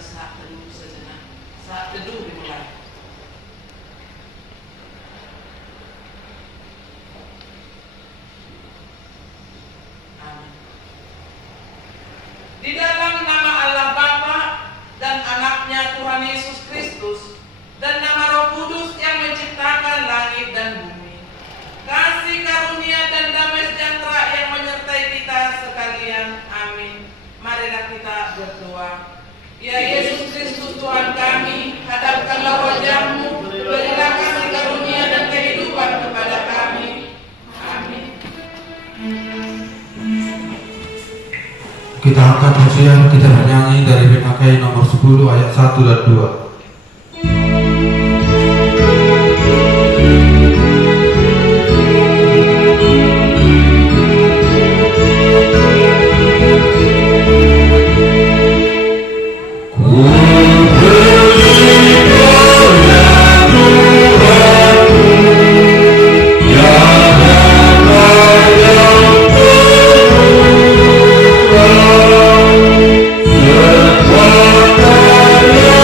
saat teduh sejenak. Saat teduh dimulai. Amin. Di dalam nama Allah Bapa dan anaknya Tuhan Yesus Kristus dan nama Roh Kudus yang menciptakan langit dan bumi, kasih karunia dan damai sejahtera yang menyertai kita sekalian. Amin. Marilah kita berdoa. Ya Yesus Kristus Tuhan kami, hadapkanlah wajah-Mu, berilah kasih karunia dan kehidupan kepada kami. Amin. Kita angkat pujian, kita bernyanyi dari PKK nomor 10 ayat 1 dan 2. Sekuat karya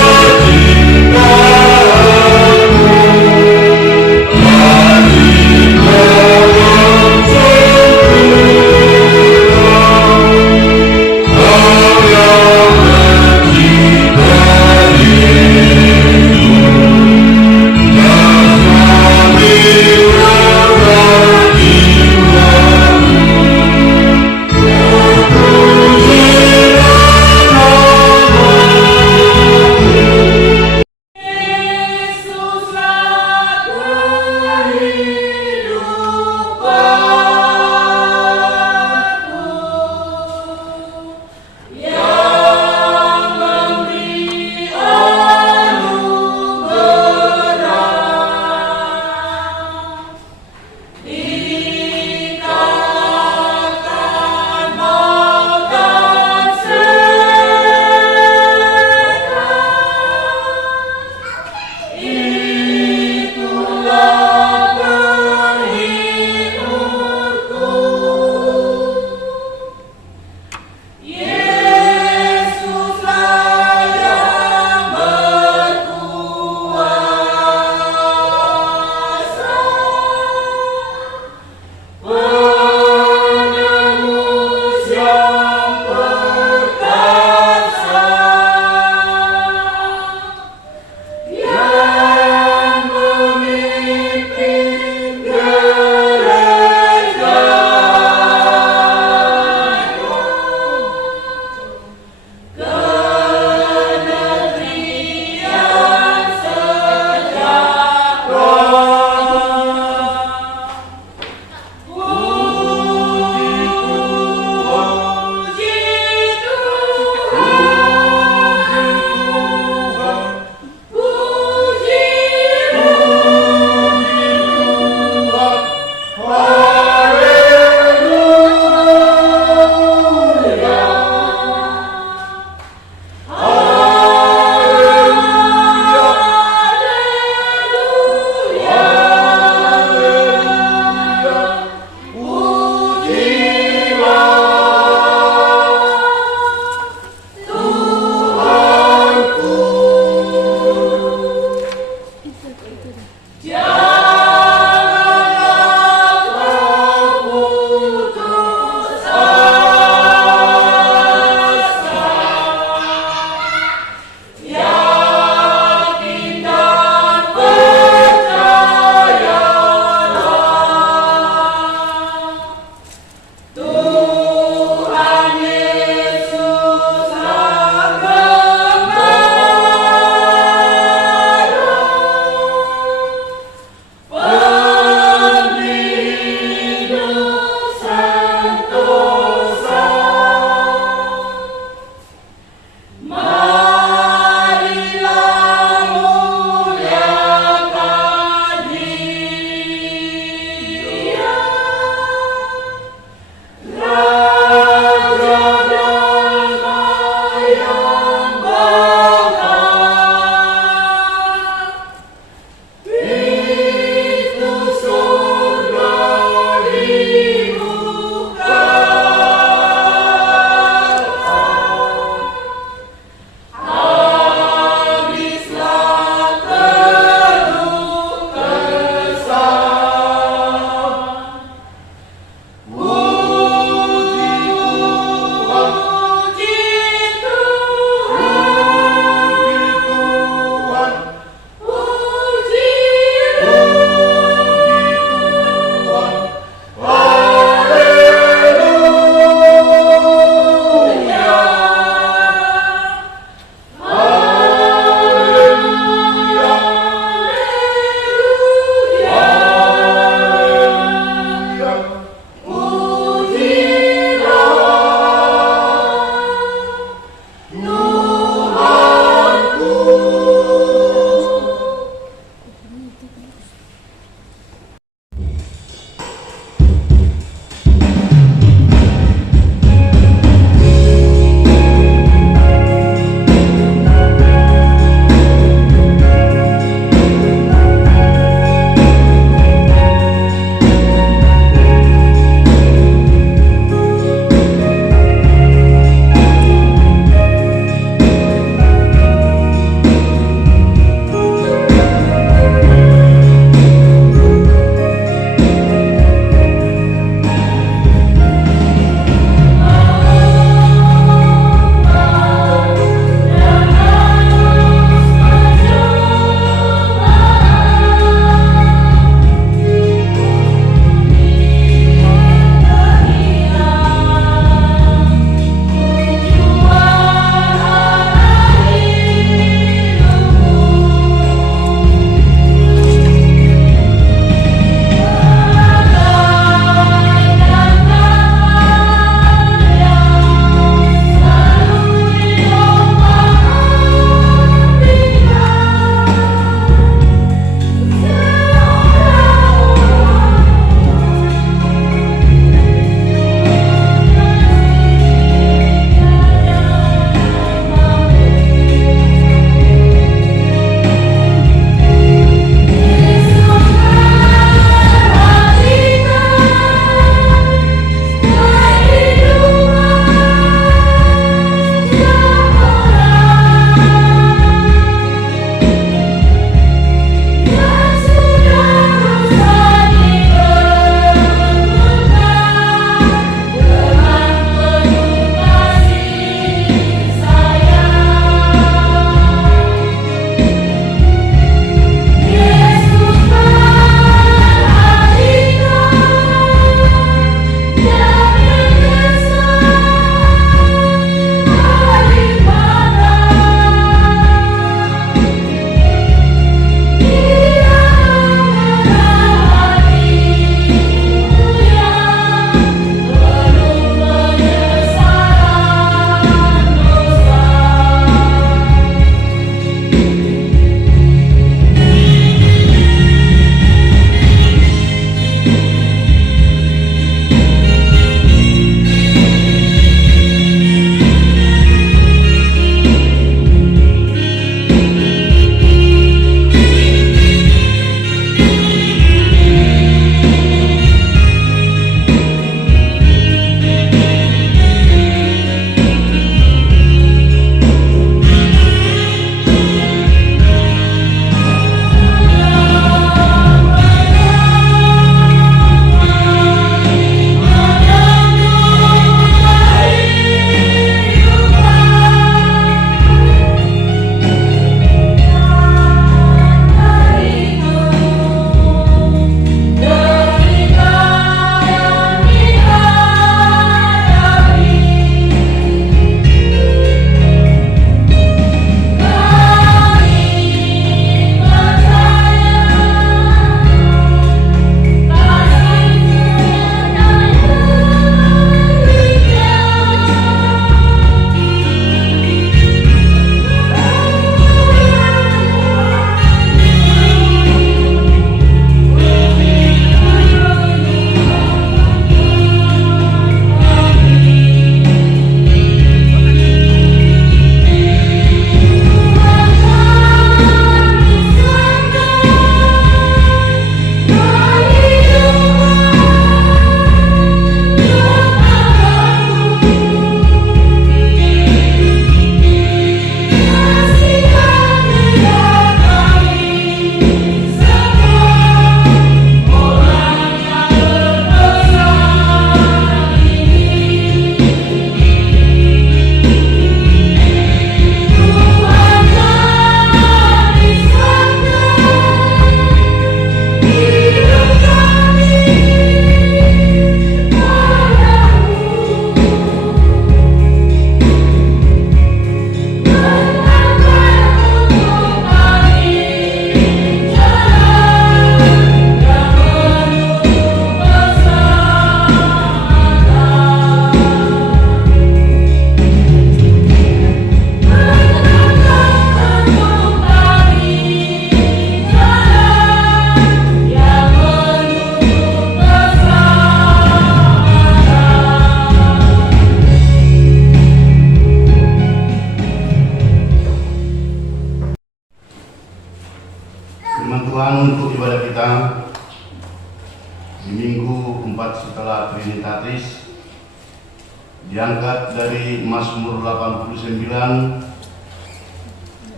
dari Mazmur 89,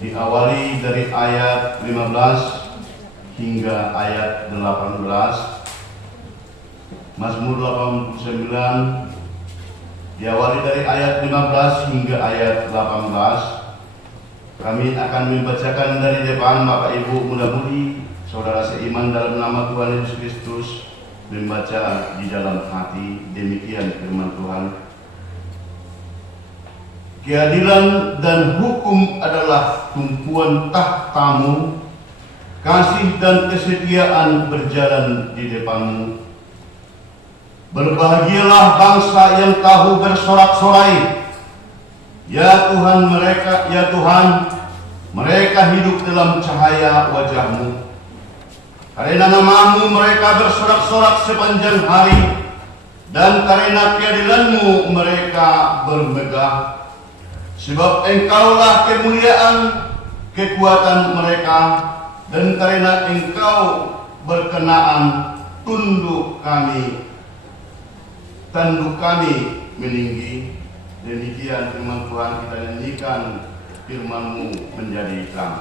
diawali dari ayat 15 hingga ayat 18. Mazmur 89 diawali dari ayat 15 hingga ayat 18. Kami akan membacakan dari depan. Bapak Ibu muda-mudi, saudara seiman dalam nama Tuhan Yesus Kristus, membaca di dalam hati. Demikian firman Tuhan. Keadilan dan hukum adalah tumpuan tahtamu, kasih dan kesetiaan berjalan di depanmu. Berbahagialah bangsa yang tahu bersorak-sorai. Ya Tuhan, mereka hidup dalam cahaya wajah-Mu. Karena nama-Mu mereka bersorak-sorak sepanjang hari, dan karena keadilan-Mu mereka bermegah. Sebab Engkaulah kemuliaan, kekuatan mereka, dan karena Engkau berkenaan, tanduk kami meninggi. Demikian firman Tuhan, kita nyanyikan firman-Mu menjadi terang.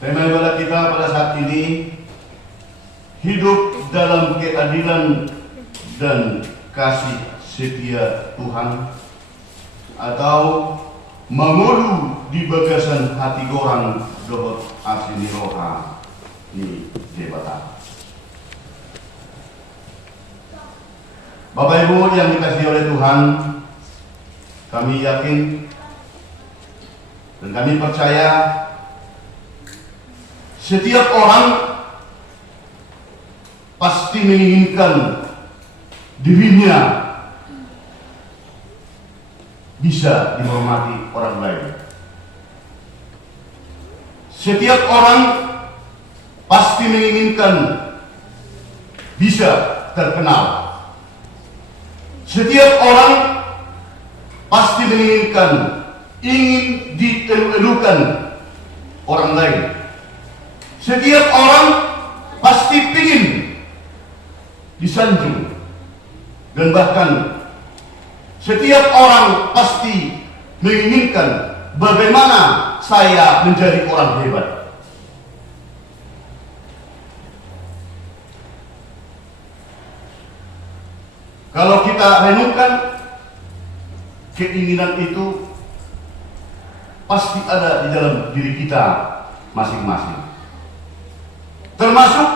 Tema ibadah kita pada saat ini, hidup dalam keadilan dan kasih setia Tuhan, atau mengulu di bagasan hati orang dohot asini roha ni jebatan. Bapak Ibu yang dikasihi oleh Tuhan, kami yakin dan kami percaya setiap orang pasti menginginkan dirinya bisa dihormati orang lain. Setiap orang pasti menginginkan bisa terkenal. Setiap orang pasti menginginkan, ingin dielu-elukan orang lain. Setiap orang pasti ingin disanjung, dan bahkan setiap orang pasti menginginkan bagaimana saya menjadi orang hebat. Kalau kita renungkan, keinginan itu pasti ada di dalam diri kita masing-masing. Termasuk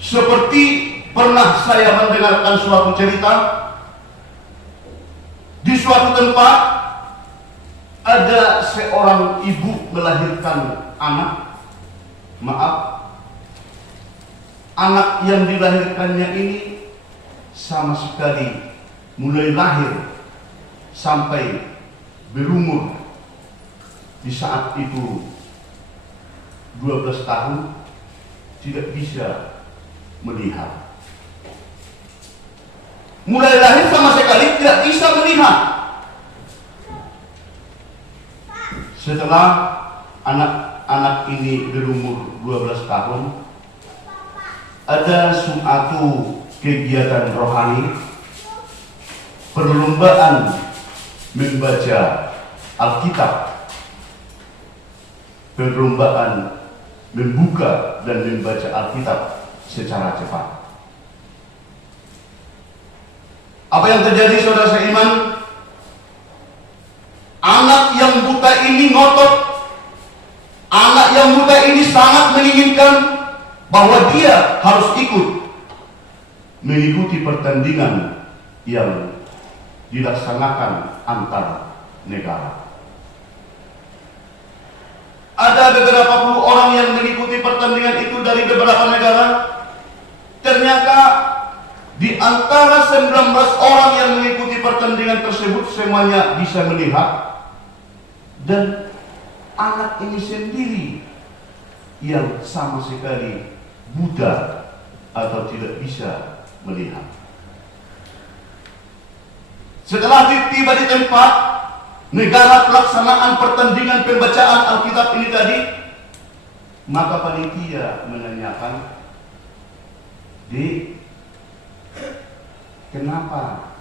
seperti pernah saya mendengarkan suatu cerita, di suatu tempat ada seorang ibu melahirkan anak. Anak yang dilahirkannya ini sama sekali mulai lahir sampai berumur di saat itu 12 tahun tidak bisa melihat. Mulai lahir sama sekali tidak bisa melihat. Setelah anak-anak ini berumur 12 tahun, ada suatu kegiatan rohani, perlombaan membaca Alkitab, perlombaan membuka dan membaca Alkitab secara cepat. Apa yang terjadi, saudara seiman? Anak yang buta ini ngotot. Anak yang buta ini sangat menginginkan bahwa dia harus mengikuti pertandingan yang dilaksanakan antar negara. Ada beberapa puluh orang yang mengikuti pertandingan itu dari beberapa negara. Ternyata di antara 19 orang yang mengikuti pertandingan tersebut semuanya bisa melihat, dan anak ini sendiri yang sama sekali buta atau tidak bisa melihat. Setelah tiba di tempat negara pelaksanaan pertandingan pembacaan Alkitab ini tadi, maka panitia menanyakan, "Dik, kenapa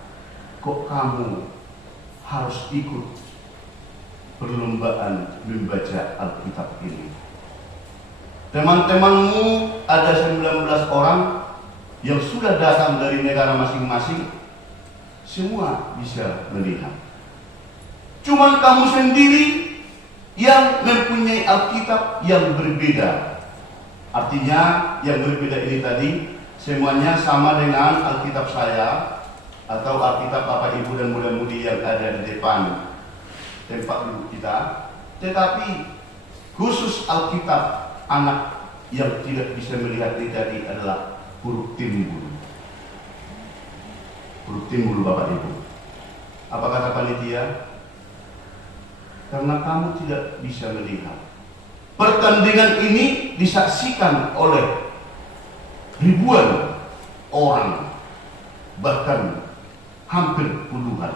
kok kamu harus ikut perlombaan membaca Alkitab ini? Teman-temanmu ada 19 orang yang sudah datang dari negara masing-masing, semua bisa melihat. Cuman kamu sendiri yang mempunyai Alkitab yang berbeda." Artinya yang berbeda ini tadi semuanya sama dengan Alkitab saya atau Alkitab Bapak Ibu dan muda-mudi yang ada di depan tempat duduk kita, tetapi khusus Alkitab anak yang tidak bisa melihat ini tadi adalah huruf timbul. Huruf timbul, Bapak Ibu. Apa kata panitia? Karena kamu tidak bisa melihat, pertandingan ini disaksikan oleh ribuan orang, bahkan hampir puluhan.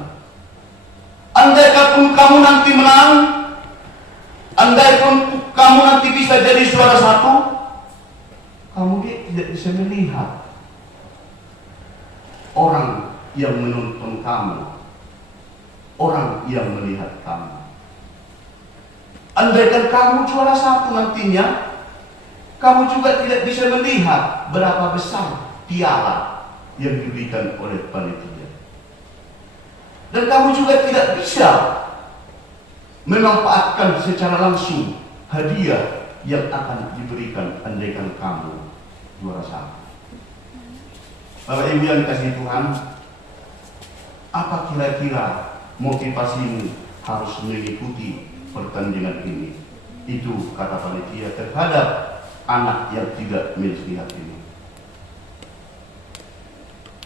Andaikan kamu nanti menang, andaikan kamu nanti bisa jadi juara satu, kamu tidak bisa melihat orang yang menonton kamu, orang yang melihat kamu. Andaikan kamu juara satu nantinya, kamu juga tidak bisa melihat berapa besar piala yang diberikan oleh panitia. Dan kamu juga tidak bisa memanfaatkan secara langsung hadiah yang akan diberikan andaikan kamu juara satu. Bapak Ibu yang dikasihi Tuhan, apa kira-kira motivasimu harus mengikuti pertandingan ini? Itu kata panitia terhadap anak yang tidak melihat ini.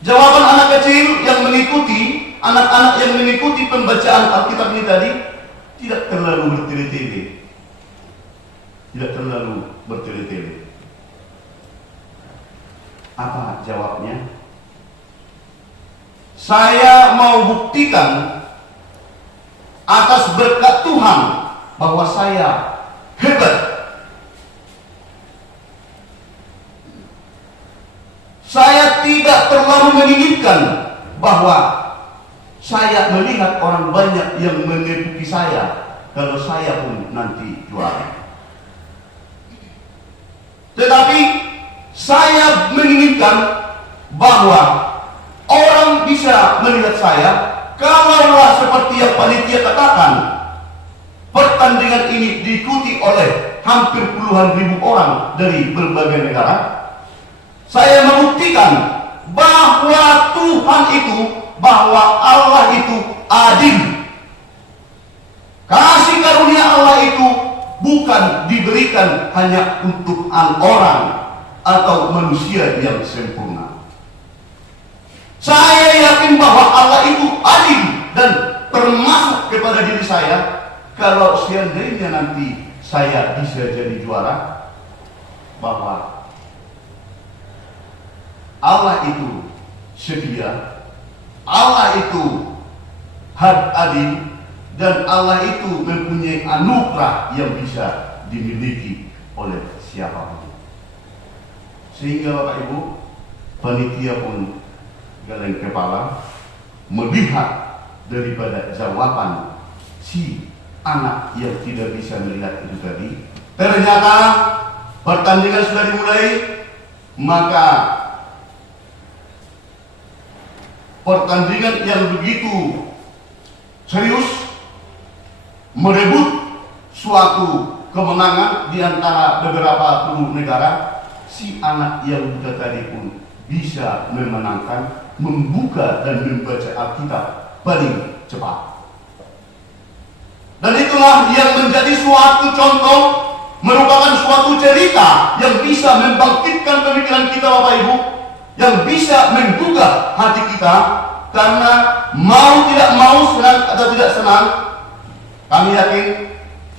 Jawaban anak kecil yang mengikuti, anak-anak yang mengikuti pembacaan Alkitab ini tadi tidak terlalu bertele-tele. Tidak terlalu bertele-tele. Apa jawabnya? Saya mau buktikan atas berkat Tuhan bahwa saya hebat. Saya tidak terlalu menginginkan bahwa saya melihat orang banyak yang menepuki saya kalau saya pun nanti juara. Tetapi saya menginginkan bahwa orang bisa melihat saya kalaulah seperti yang panitia katakan, pertandingan ini diikuti oleh hampir puluhan ribu orang dari berbagai negara. Saya membuktikan bahwa Tuhan itu, bahwa Allah itu adil. Kasih karunia Allah itu bukan diberikan hanya untuk orang atau manusia yang sempurna. Saya yakin bahwa Allah itu adil dan termasuk kepada diri saya. Kalau seandainya nanti saya bisa jadi juara, bahwa Allah itu setia, Allah itu adil, dan Allah itu mempunyai anugerah yang bisa dimiliki oleh siapapun. Sehingga Bapak Ibu, panitia pun geleng kepala melihat daripada jawaban si anak yang tidak bisa melihat itu tadi. Ternyata pertandingan sudah dimulai, maka pertandingan yang begitu serius merebut suatu kemenangan di antara beberapa negara. Si anak yang buta tadi pun bisa memenangkan, membuka dan membaca Alkitab paling cepat. Dan itulah yang menjadi suatu contoh, merupakan suatu cerita yang bisa membangkitkan pemikiran kita Bapak Ibu, yang bisa menggugah hati kita. Karena mau tidak mau, senang atau tidak senang, kami yakin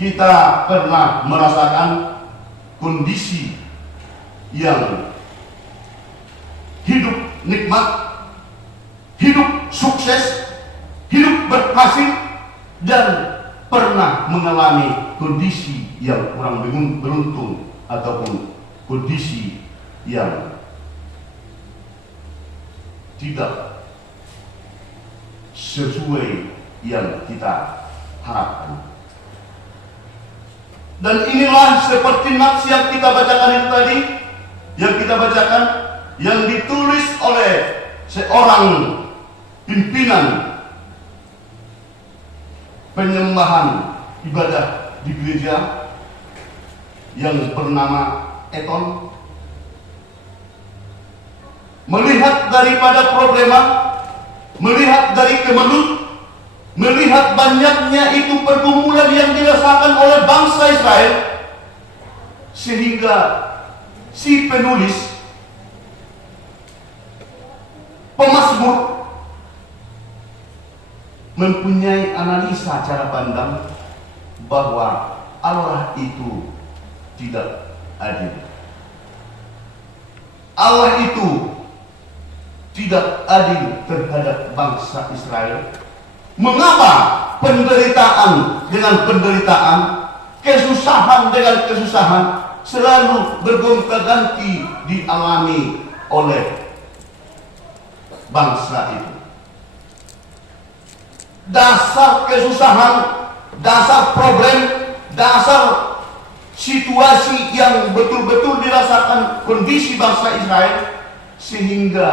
kita pernah merasakan kondisi yang hidup nikmat, hidup sukses, hidup berhasil, dan pernah mengalami kondisi yang kurang beruntung ataupun kondisi yang tidak sesuai yang kita harapkan. Dan inilah seperti nats yang kita bacakan itu tadi, yang ditulis oleh seorang pimpinan penyembahan ibadah di gereja yang bernama Eton. Melihat daripada problema, melihat dari kemelut, melihat banyaknya itu pergumulan yang dirasakan oleh bangsa Israel, sehingga si penulis, pemazmur, mempunyai analisa cara pandang bahwa Allah itu tidak adil. Allah itu tidak adil terhadap bangsa Israel. Mengapa penderitaan dengan penderitaan, kesusahan dengan kesusahan selalu bergonta-ganti dialami oleh bangsa itu? Dasar kesusahan, dasar problem, dasar situasi yang betul-betul dirasakan kondisi bangsa Israel, sehingga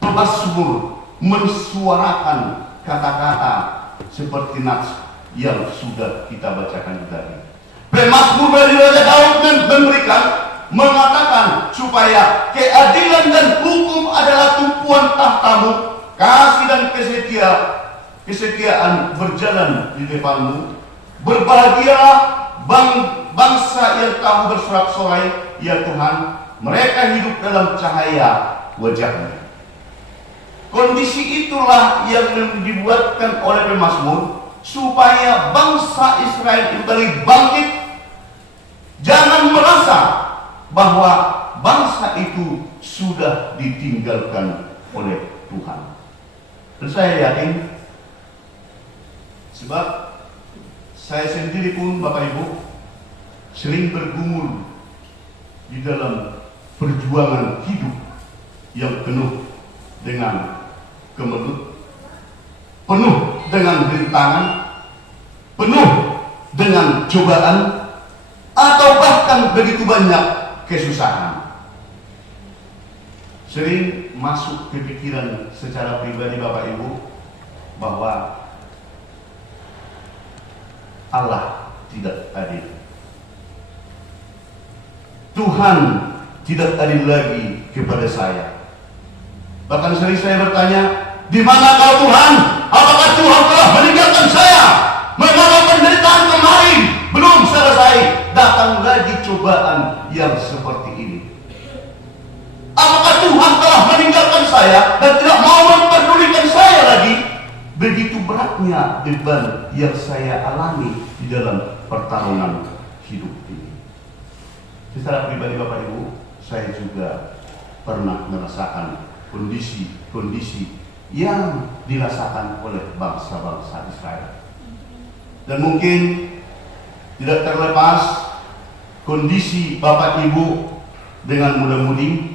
pemazmur mensuarakan kata-kata seperti nats yang sudah kita bacakan tadi. Pemazmur dari Raja Daud mengatakan supaya keadilan dan hukum adalah tumpuan tahtamu, kasih dan kesetiaan berjalan di depanmu. Berbahagialah bangsa yang kamu bersorak-sorai, ya Tuhan, mereka hidup dalam cahaya wajah-Mu. Kondisi itulah yang dibuatkan oleh pemazmur supaya bangsa Israel kembali bangkit. Jangan merasa bahwa bangsa itu sudah ditinggalkan oleh Tuhan. Dan saya yakin, sebab saya sendiri pun Bapak Ibu sering bergumul di dalam perjuangan hidup yang penuh dengan kemelut, penuh dengan rintangan, penuh dengan cobaan, atau bahkan begitu banyak kesusahan. Sering masuk ke pikiran secara pribadi Bapak Ibu bahwa Allah tidak adil. Tuhan tidak adil lagi kepada saya. Bahkan sering saya bertanya, di mana kau Tuhan? Apakah Tuhan telah meninggalkan saya? Mengapa penderitaan kemarin belum selesai? Datang lagi cobaan yang seperti ini. Apakah Tuhan telah meninggalkan saya dan tidak beratnya beban yang saya alami di dalam pertarungan hidup ini. Secara pribadi Bapak Ibu, saya juga pernah merasakan kondisi-kondisi yang dirasakan oleh bangsa-bangsa Israel. Dan mungkin tidak terlepas kondisi Bapak Ibu dengan muda-mudi.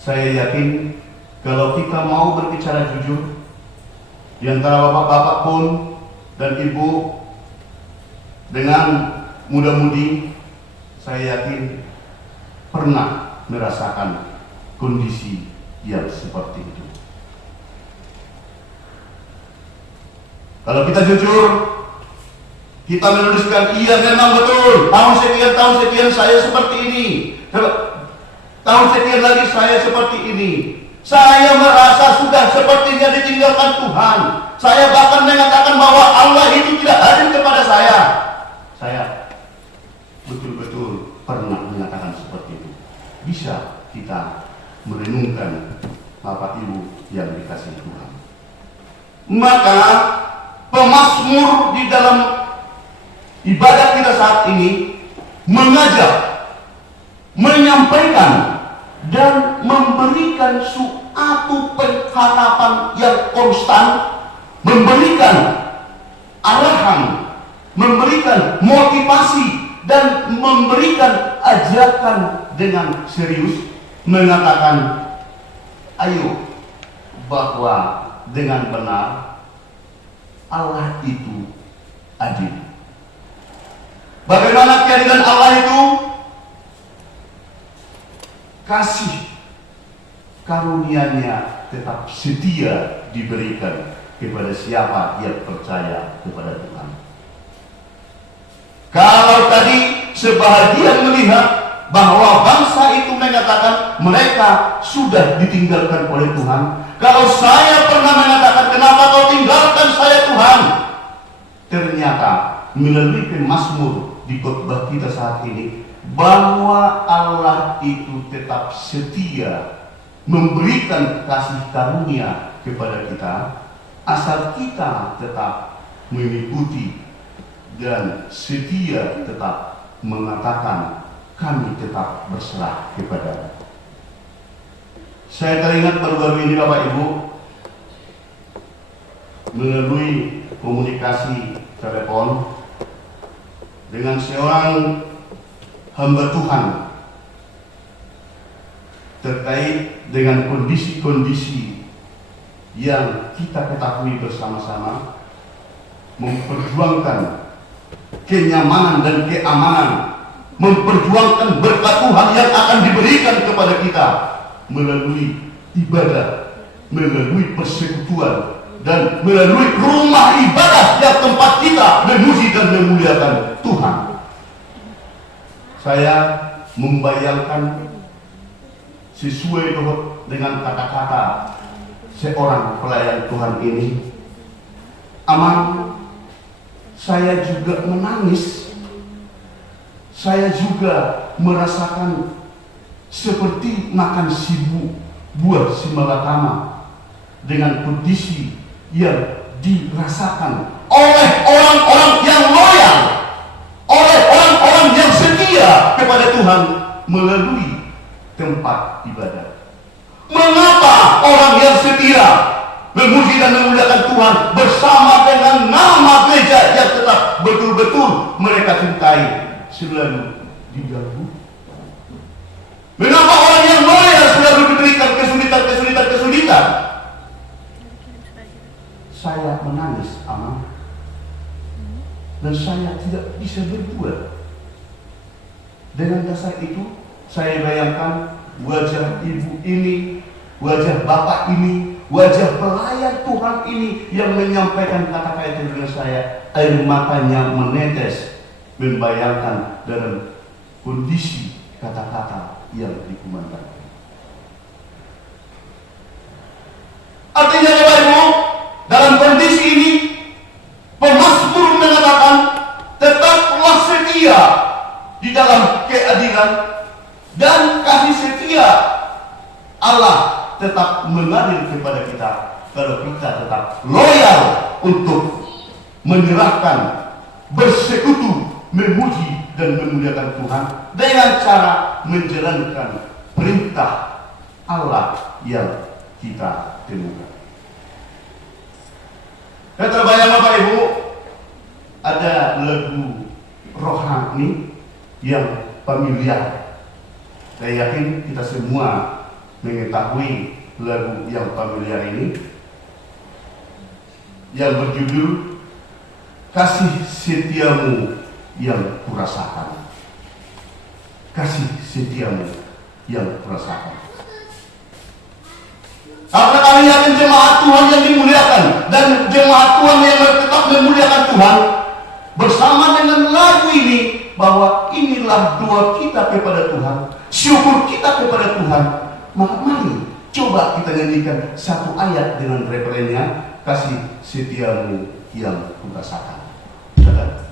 Saya yakin kalau kita mau berbicara jujur, di antara bapak-bapak pun dan ibu dengan muda-mudi, saya yakin pernah merasakan kondisi yang seperti itu. Kalau kita jujur, kita menuliskan, iya memang betul, tahun sekian saya seperti ini, tahun sekian lagi saya seperti ini. Saya merasa sudah sepertinya ditinggalkan Tuhan. Saya bahkan mengatakan bahwa Allah itu tidak hadir kepada saya. Saya betul-betul pernah mengatakan seperti itu. Bisa kita merenungkan Bapak Ibu yang dikasihi Tuhan. Maka pemazmur di dalam ibadat kita saat ini mengajak, menyampaikan dan memberikan suatu pengharapan yang konstan, memberikan arahan, memberikan motivasi, dan memberikan ajakan dengan serius, mengatakan, ayo, bahwa dengan benar Allah itu adil. Bagaimana keadilan Allah itu? Kasih karunia-Nya tetap setia diberikan kepada siapa yang percaya kepada Tuhan. Kalau tadi sebahagian melihat bahwa bangsa itu mengatakan mereka sudah ditinggalkan oleh Tuhan, kalau saya pernah mengatakan, kenapa kau tinggalkan saya Tuhan? Ternyata melalui pemazmur di khotbah kita saat ini, bahwa Allah itu tetap setia memberikan kasih karunia kepada kita, asal kita tetap mengikuti dan setia tetap mengatakan kami tetap berserah kepada. Saya teringat baru-baru ini Bapak Ibu, melalui komunikasi telepon dengan seorang hamba Tuhan terkait dengan kondisi-kondisi yang kita ketahui bersama-sama, memperjuangkan kenyamanan dan keamanan, memperjuangkan berkat Tuhan yang akan diberikan kepada kita melalui ibadah, melalui persekutuan, dan melalui rumah ibadah yang tempat kita memuji dan memuliakan Tuhan. Saya membayangkan sesuai dengan kata-kata seorang pelayan Tuhan ini, aman, saya juga menangis, saya juga merasakan seperti makan buah si malakama dengan kondisi yang dirasakan oleh orang-orang yang loyal, oleh orang-orang yang setia kepada Tuhan melalui tempat ibadah. Mengapa orang yang setia memuji dan memuliakan Tuhan bersama dengan nama gereja yang tetap betul-betul mereka cintai selalu diganggu? Mengapa orang yang loyal selalu diberikan kesulitan? Saya menangis, aman, dan saya tidak bisa berbuat. Dengan dasar itu, saya bayangkan wajah ibu ini, wajah bapak ini, wajah pelayan Tuhan ini yang menyampaikan kata-kata itu dengan saya, air matanya menetes, membayangkan dalam kondisi kata-kata yang dikumandangkan. Artinya Bapak Ibu, dalam kondisi ini pemazmur mengatakan tetaplah setia di dalam keadilan dan kasih setia Allah tetap mengalir kepada kita kalau kita tetap loyal untuk menyerahkan, bersekutu, memuji dan memuliakan Tuhan dengan cara menjalankan perintah Allah yang kita temukan. Dan terbayang Bapak Ibu, ada lagu rohani yang familiar. Saya yakin kita semua mengetahui lagu yang familiar ini, yang berjudul Kasih Setiamu yang Kurasakan. Kasih setiamu yang kurasakan. Karena kami yakin jemaat Tuhan yang dimuliakan dan jemaat Tuhan yang tetap memuliakan Tuhan, bersama dengan lagu ini, bahwa inilah doa kita kepada Tuhan, syukur kita kepada Tuhan. Maka mari coba kita nyanyikan satu ayat dengan referennya, kasih setiamu yang kurasakan. Silakan.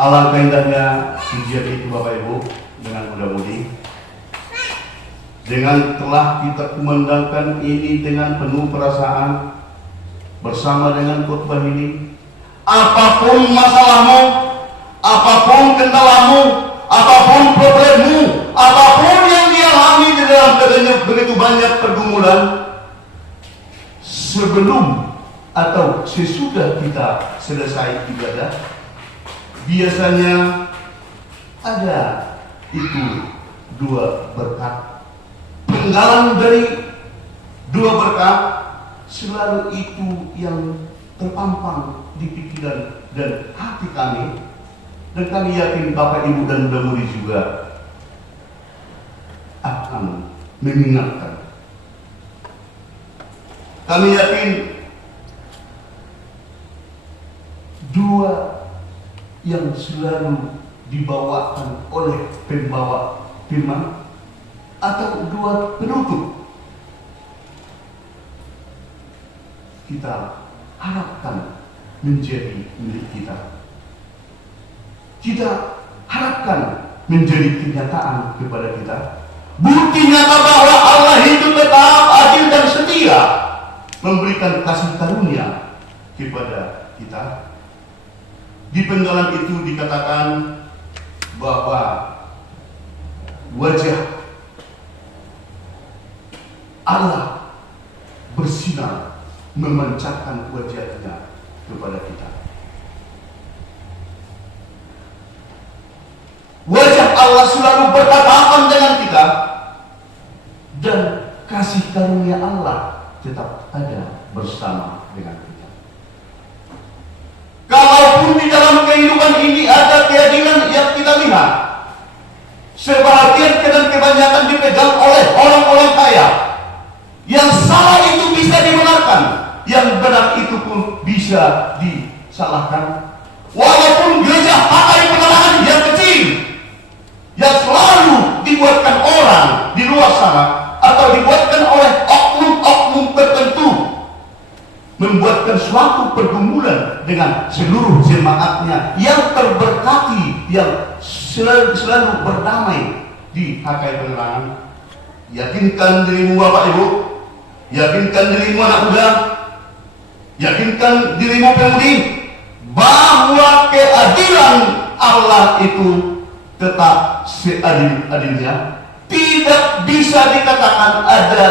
Alangkah indahnya pujian itu Bapak Ibu dengan mudah-mudi. Dengan telah kita kumandangkan ini dengan penuh perasaan bersama dengan khotbah ini, apapun masalahmu, apapun kendalamu, apapun problemmu, apapun yang dialami di dalam begitu banyak pergumulan, sebelum atau sesudah kita selesai ibadah, biasanya ada itu dua berkat. Penggalan dari dua berkat selalu itu yang terpampang di pikiran dan hati kami. Dan kami yakin Bapak Ibu dan mudah-mudi juga akan mengingatkan. Kami yakin dua yang selalu dibawakan oleh pembawa firman atau dua penutup, kita harapkan menjadi milik kita. Kita harapkan menjadi kenyataan kepada kita, bukti nyata bahwa Allah hidup tetap adil dan setia, memberikan kasih karunia kepada kita. Di penggalan itu dikatakan bahwa wajah Allah bersinar, memancarkan wajahnya kepada kita. Wajah Allah selalu bertatapan dengan kita, dan kasih karunia Allah tetap ada bersama dengan kita. Kalaupun di dalam kehidupan ini ada keadilan yang kita lihat, sebahagian dan kebanyakan dipegang oleh orang-orang kaya, yang salah itu bisa dibenarkan, yang benar itu pun bisa disalahkan. Walaupun gereja pakai penerangan yang kecil, yang selalu dibuatkan orang di luar sana atau dibuatkan oleh oknum-oknum tertentu, membuatkan suatu pergumulan dengan seluruh jemaatnya yang terberkati, yang selalu berdamai di pakai penerangan. Yakinkan dirimu Bapak Ibu, yakinkan dirimu anak muda, yakinkan dirimu pemudi, bahwa keadilan Allah itu tetap seadil-adilnya. Tidak bisa dikatakan ada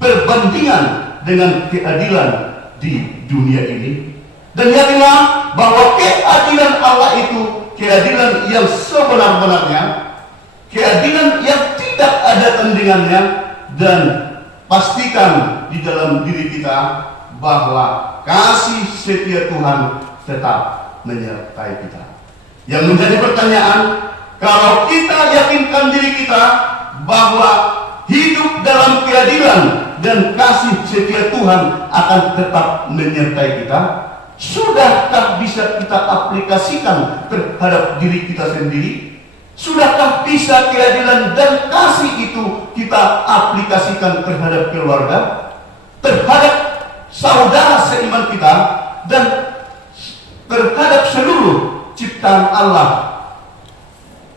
perbandingan dengan keadilan di dunia ini. Dan yakinlah bahwa keadilan Allah itu keadilan yang sebenar-benarnya, keadilan yang tidak ada tandingannya. Dan pastikan di dalam diri kita bahwa kasih setia Tuhan tetap menyertai kita. Yang menjadi pertanyaan, kalau kita yakinkan diri kita bahwa hidup dalam keadilan dan kasih setia Tuhan akan tetap menyertai kita, sudahkah bisa kita aplikasikan terhadap diri kita sendiri? Sudahkah bisa keadilan dan kasih itu kita aplikasikan terhadap keluarga, terhadap saudara seiman kita, dan terhadap seluruh ciptaan Allah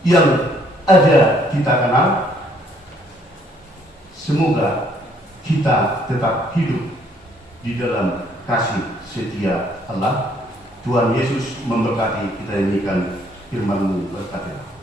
yang ada kita kenal? Semoga kita tetap hidup di dalam kasih setia Allah. Tuhan Yesus memberkati. Kita nyanyikan firman-Mu, berkati.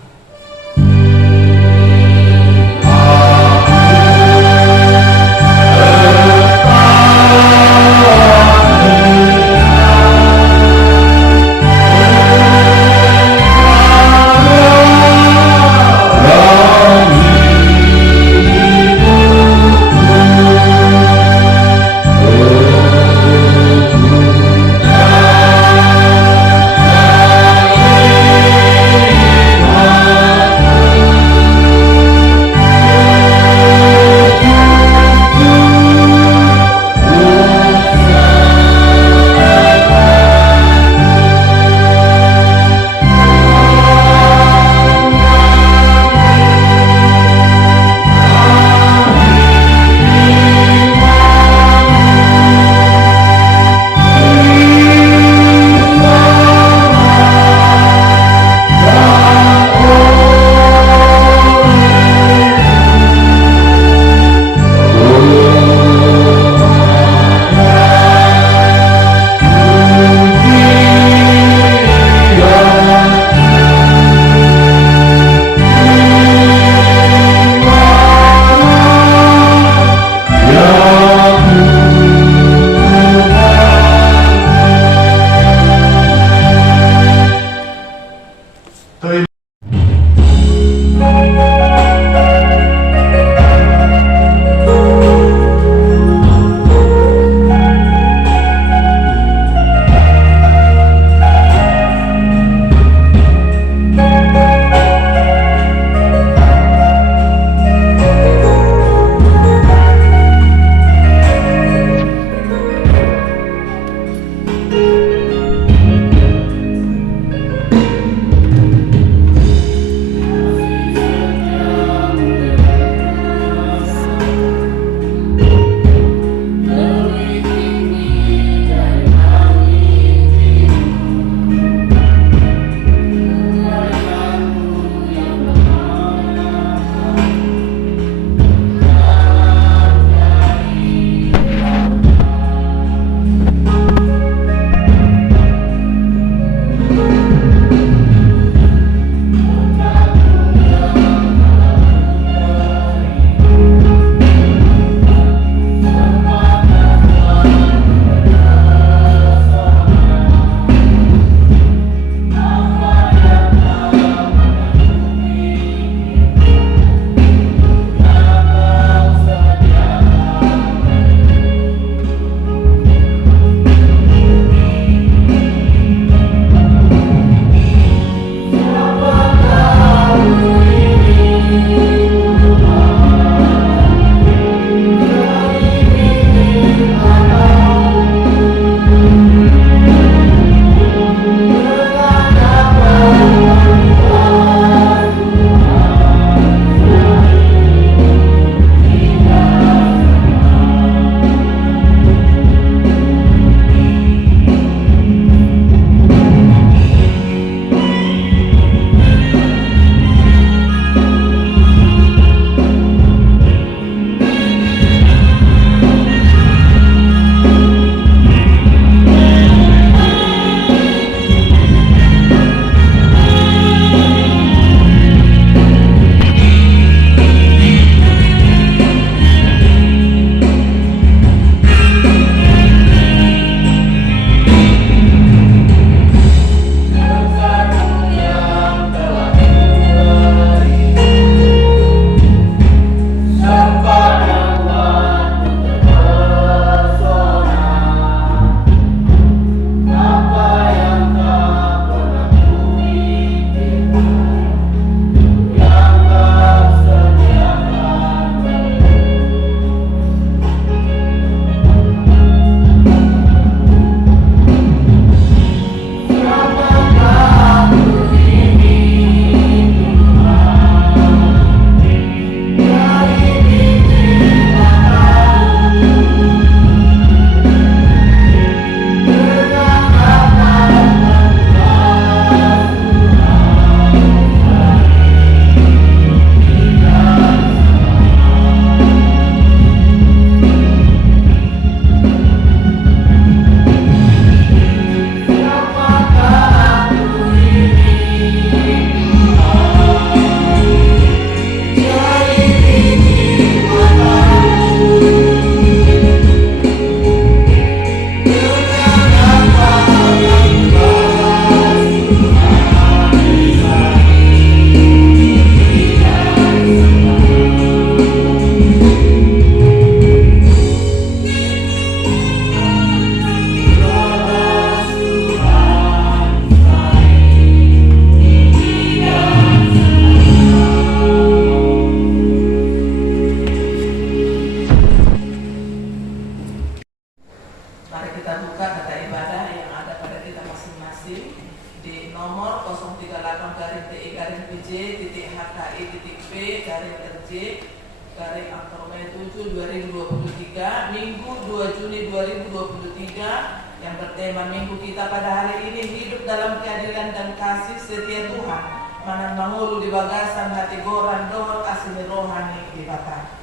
garing angka 7 2023, Minggu 2 Juni 2023, yang bertema minggu kita pada hari ini, hidup dalam keadilan dan kasih setia Tuhan, manang mangulu di bagasan hati goran dohor asini rohani di batang.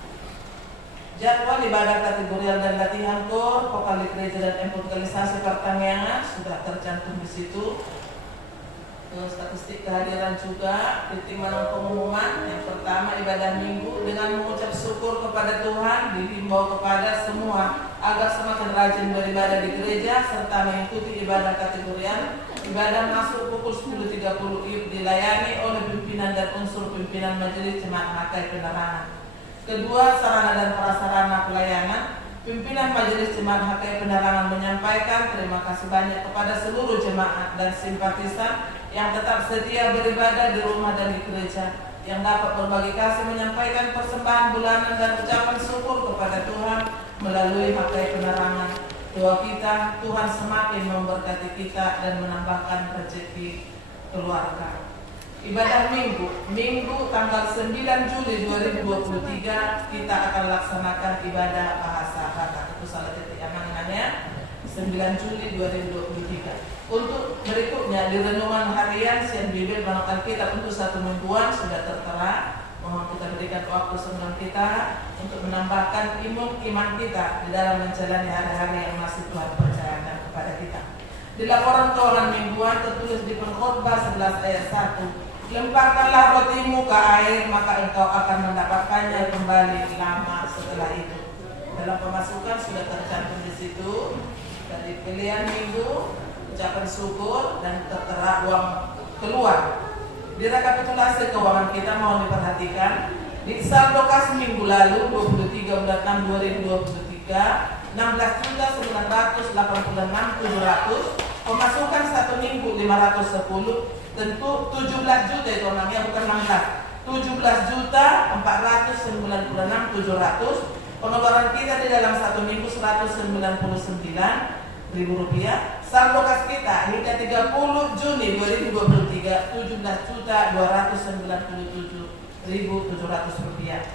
Jadwal ibadah kategorial dan latihan kor, vokal di gereja dan evangelisasi pertanian sudah tercantum di situ. Statistik kehadiran juga, titik mana pengumuman. Yang pertama, ibadah minggu dengan mengucap syukur kepada Tuhan, dihimbau kepada semua agar semakin rajin beribadah di gereja serta mengikuti ibadah kategorial. Ibadah masuk pukul 10.30 dilayani oleh pimpinan dan unsur pimpinan Majelis Jemaat Hakai Penerangan. Kedua, sarana dan prasarana pelayanan. Pimpinan Majelis Jemaat Hakai Penerangan menyampaikan terima kasih banyak kepada seluruh jemaat dan simpatisan yang tetap setia beribadah di rumah dan di gereja, yang dapat berbagi kasih menyampaikan persembahan bulanan dan ucapan syukur kepada Tuhan melalui Hakai Penerangan. Doa kita, Tuhan semakin memberkati kita dan menambahkan rezeki keluarga. Ibadah Minggu tanggal 9 Juli 2023 kita akan laksanakan ibadah bahasa Batak. Itu salah titik angan-angannya 9 Juli 2023. Untuk berikutnya di renungan harian Sian Bibel Bank Alkitab untuk 1 mingguan sudah tertera. Mohon kita berikan waktu sebelum kita untuk menambahkan iman kita di dalam menjalani hari-hari yang masih Tuhan percayakan kepada kita. Di laporan keuangan mingguan tertulis di Pengkhotbah 11 ayat 1. Lemparkanlah rotimu ke air, maka engkau akan mendapatkannya kembali lama setelah itu. Dalam pemasukan sudah tercantum di situ dari pilihan minggu, ucapan syukur dan tertera uang keluar. Di rekapitulasi keuangan kita mohon diperhatikan. Di saldo kas minggu lalu 23 bulan 6 2023 16.986.700, pemasukan 1 minggu 510. Tentu 17 juta itu namanya, bukan 16. 17.496.700. Pengeluaran kita di dalam 1 minggu 199.000 rupiah. Saldo kas kita hingga 30 Juni 2023 17.297.700 rupiah.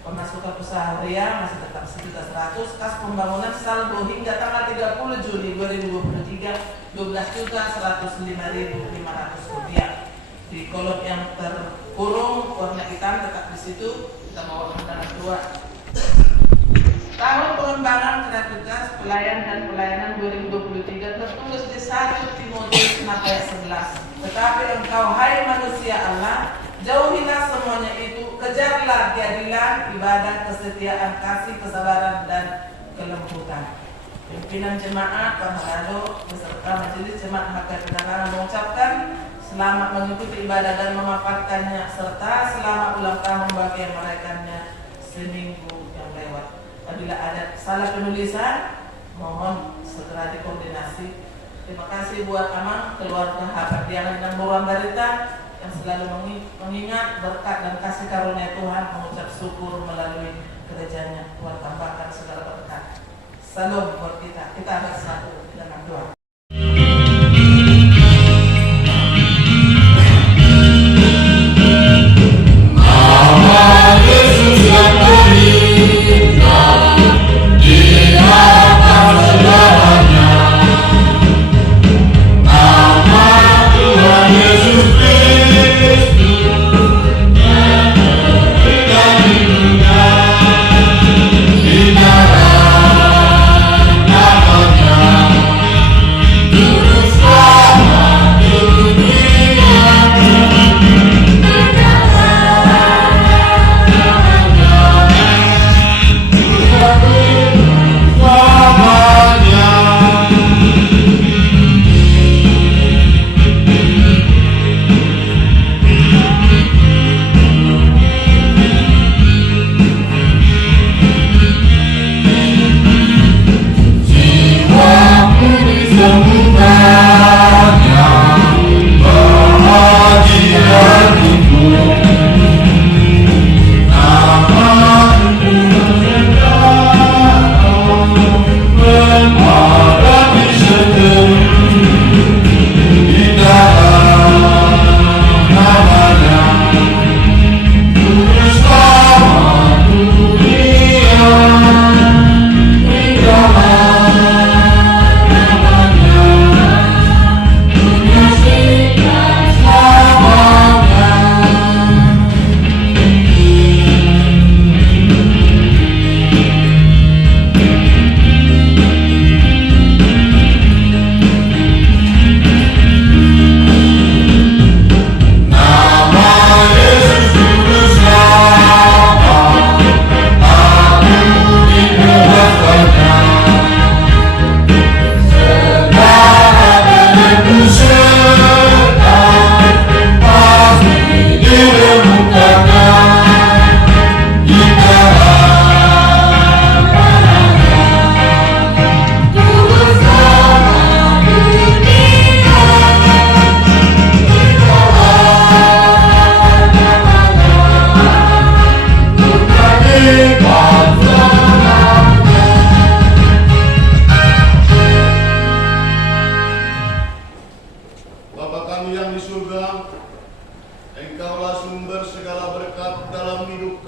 Pemasukan usaha harian masih tetap 1.100.000. Kas pembangunan saldo hingga tanggal 30 Juni 2023 12.105.500 rupiah. Di kolom yang terkurung warna hitam tetap di situ. Kita mau dana 2. Tahun pengembangan kreativitas pelayan dan pelayanan 2023 tertulis di 1 Timotius 6 ayat 11. Tetapi engkau hai manusia Allah, jauhilah semuanya itu, kejarlah keadilan, ibadah, kesetiaan, kasih, kesabaran, dan kelembutan. Pimpinan jemaat, Panharado, beserta Majelis Jemaat Hakai Penerangan mengucapkan selamat mengikuti ibadah dan memanfaatkannya, serta selamat ulang tahun bagi yang merayakannya seminggu yang lewat. Apabila ada salah penulisan, mohon segera dikoordinasi. Terima kasih buat Amang, keluarga Habat Diana dan Boruan Barita yang selalu mengingat berkat dan kasih karunia Tuhan, mengucap syukur melalui gerejanya. Tuhan tambahkan segala berkat. Salam buat kita. Kita akan satu dengan doa.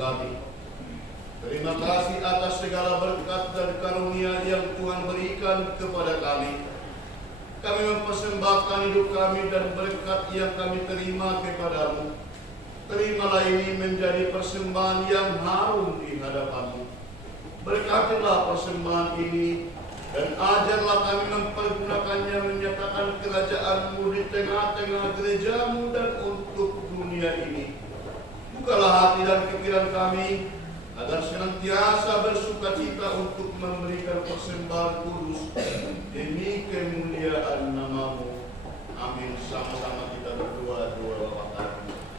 memberkati. Terima kasih atas segala berkat dan karunia yang Tuhan berikan kepada kami. Kami mempersembahkan hidup kami dan berkat yang kami terima kepadamu. Terimalah ini menjadi persembahan yang harum di hadapanmu. Berkatilah persembahan ini dan ajarlah kami mempergunakannya menyatakan kerajaan-Mu di tengah-tengah gereja-Mu dan untuk dunia ini. Bukalah hati dan pikiran kami agar senantiasa bersukacita untuk memberikan persembahan kudus demi kemuliaan nama-Mu. Amin. Sama-sama kita berdoa dua waktu.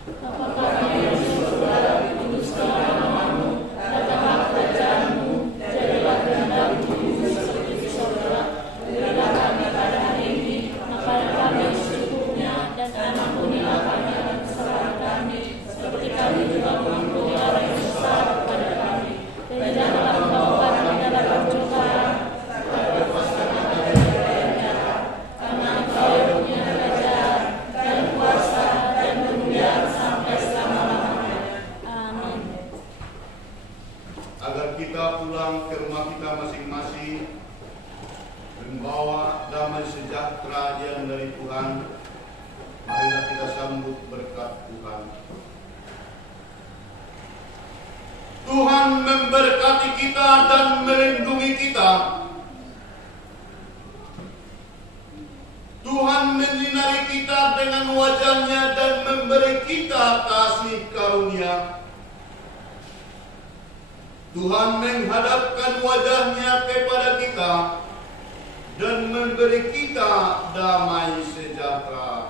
Bapa kami yang di surga, dikuduskanlah nama-Mu, datanglah kerajaan-Mu, jadilah kehendak-Mu di bumi seperti di surga. Berilah kami pada hari ini makanan kami yang secukupnya, dan ampunilah kami akan kesalahan kami, seperti kami juga mengampuni orang yang bersalah kepada kami. Dan janganlah Engkau kami dalam pencobaan, tetapi lepaskan kami dari yang jahat. Karena Engkau yang punya kerajaan dan kuasa dan kemuliaan sampai selama-lamanya. Amin. Agar kita pulang ke rumah kita masing-masing membawa damai sejahtera yang dari Tuhan, marilah kita sambut berkat Tuhan. Tuhan memberkati kita dan melindungi kita. Tuhan menyinari kita dengan wajah-Nya dan memberi kita kasih karunia. Tuhan menghadapkan wajah-Nya kepada kita dan memberi kita damai sejahtera.